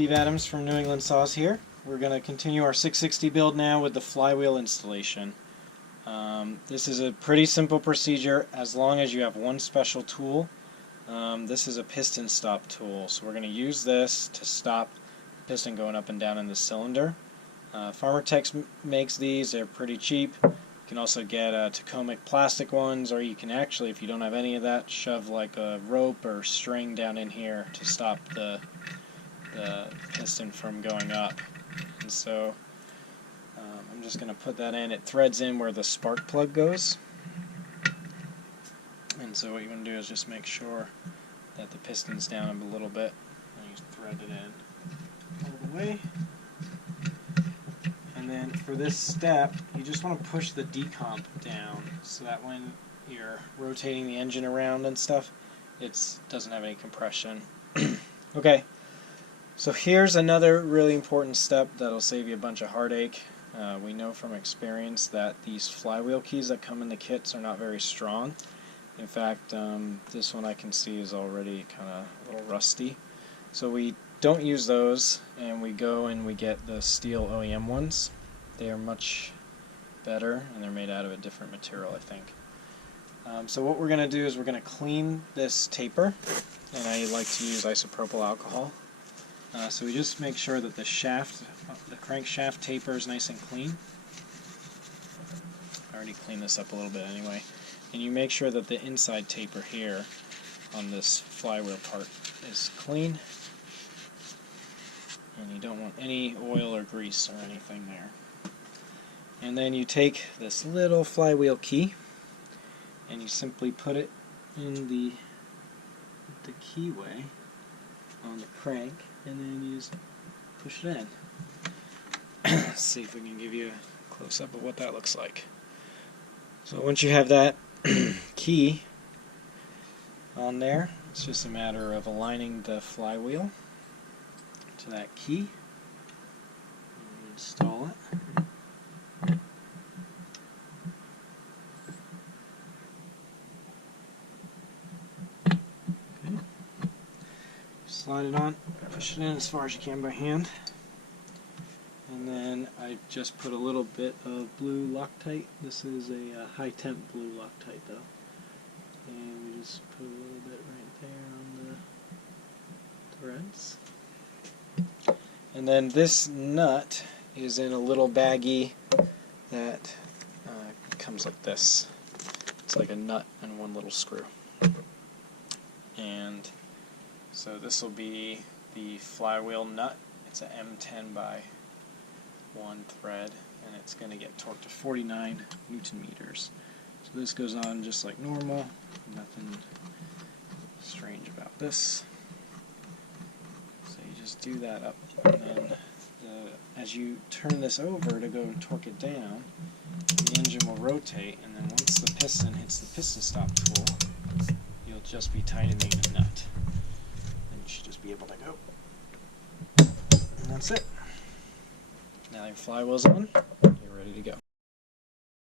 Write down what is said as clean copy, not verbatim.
Steve Adams from New England Saws here. We're going to continue our 660 build now with the flywheel installation. This is a pretty simple procedure as long as you have one special tool. This is a piston stop tool, so we're going to use this to stop the piston going up and down in the cylinder. Farmertec makes these. They're pretty cheap. You can also get Taconic plastic ones, or you can actually, if you don't have any of that, shove like a rope or string down in here to stop the piston from going up. And so I'm just going to put that in. It threads in where the spark plug goes. And so what you want to do is just make sure that the piston's down a little bit, and you thread it in all the way. And then for this step, you just want to push the decomp down so that when you're rotating the engine around and stuff, it doesn't have any compression. Okay, so here's another really important step that'll save you a bunch of heartache. We know from experience that these flywheel keys that come in the kits are not very strong. In fact, this one I can see is already kind of a little rusty. So we don't use those, and we go and we get the steel OEM ones. They are much better, and they're made out of a different material, I think. So what we're going to do is we're going to clean this taper, and I like to use isopropyl alcohol. So we just make sure that the crankshaft taper is nice and clean. I already cleaned this up a little bit anyway. And you make sure that the inside taper here on this flywheel part is clean. And you don't want any oil or grease or anything there. And then you take this little flywheel key and you simply put it in the keyway on the crank, and then you just push it in. Let's see if we can give you a close-up of what that looks like. So once you have that key on there, it's just a matter of aligning the flywheel to that key and install it. Okay. Slide it on, push it in as far as you can by hand, and then I just put a little bit of blue Loctite. This is a high temp blue Loctite though. And we just put a little bit right there on the threads. And then this nut is in a little baggie that comes like this. It's like a nut and one little screw. And so this will be the flywheel nut. It's a M10 by 1 thread, and it's going to get torqued to 49 Newton meters. So this goes on just like normal, nothing strange about this. So you just do that up, and then as you turn this over to go and torque it down, the engine will rotate, and then once the piston hits the piston stop tool, you'll just be tightening the nut. And you should just be able to go. And that's it. Now your flywheel's on, you're ready to go.